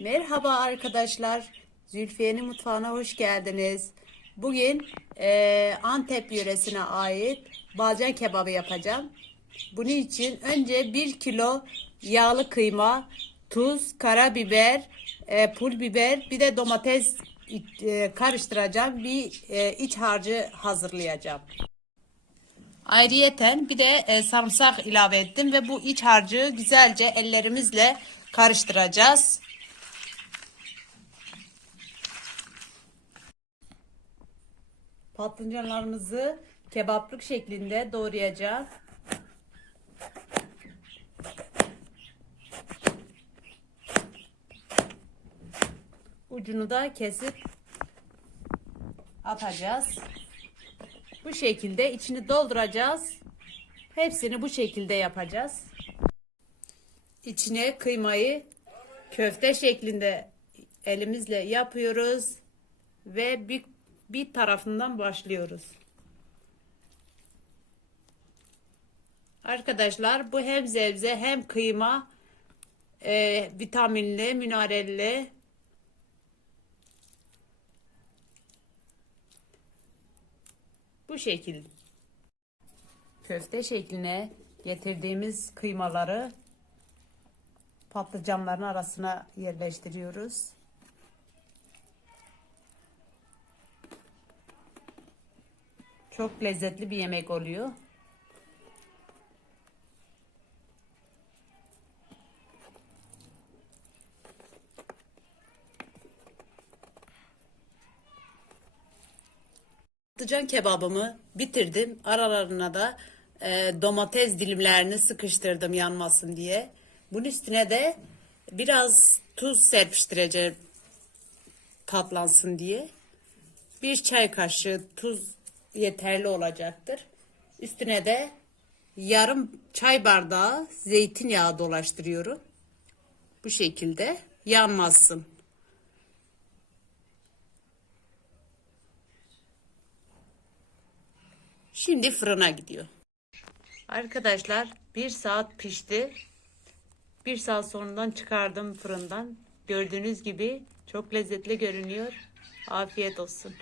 Merhaba arkadaşlar. Zülfiye'nin mutfağına hoş geldiniz. Bugün eee, Antep yöresine ait balcan kebabı yapacağım. Bunun için önce 1 kilo yağlı kıyma, tuz, karabiber, eee, pul biber, bir de domates eee, karıştıracağım. Bir eee, iç harcı hazırlayacağım. Ayrıyeten bir de e, sarımsak ilave ettim ve bu iç harcı güzelce ellerimizle karıştıracağız. Patlıcanlarımızı kebaplık şeklinde doğrayacağız. Ucunu da kesip atacağız. Bu şekilde içini dolduracağız. Hepsini bu şekilde yapacağız. İçine kıymayı köfte şeklinde elimizle yapıyoruz ve bir, bir tarafından başlıyoruz. Arkadaşlar bu hem zevze hem kıyma e, vitaminli, mineralli Bu şekilde. Köfte şekline getirdiğimiz kıymaları patlıcanların arasına yerleştiriyoruz. Çok lezzetli bir yemek oluyor. Patlıcan kebabımı bitirdim. Aralarına da e, domates dilimlerini sıkıştırdım yanmasın diye. Bunun üstüne de biraz tuz serpiştireceğim tatlansın diye. Bir çay kaşığı tuz yeterli olacaktır. Üstüne de yarım çay bardağı zeytinyağı dolaştırıyorum. Bu şekilde yanmasın. Şimdi fırına gidiyor. Arkadaşlar bir saat pişti. Bir saat sonradan çıkardım fırından. Gördüğünüz gibi çok lezzetli görünüyor. Afiyet olsun.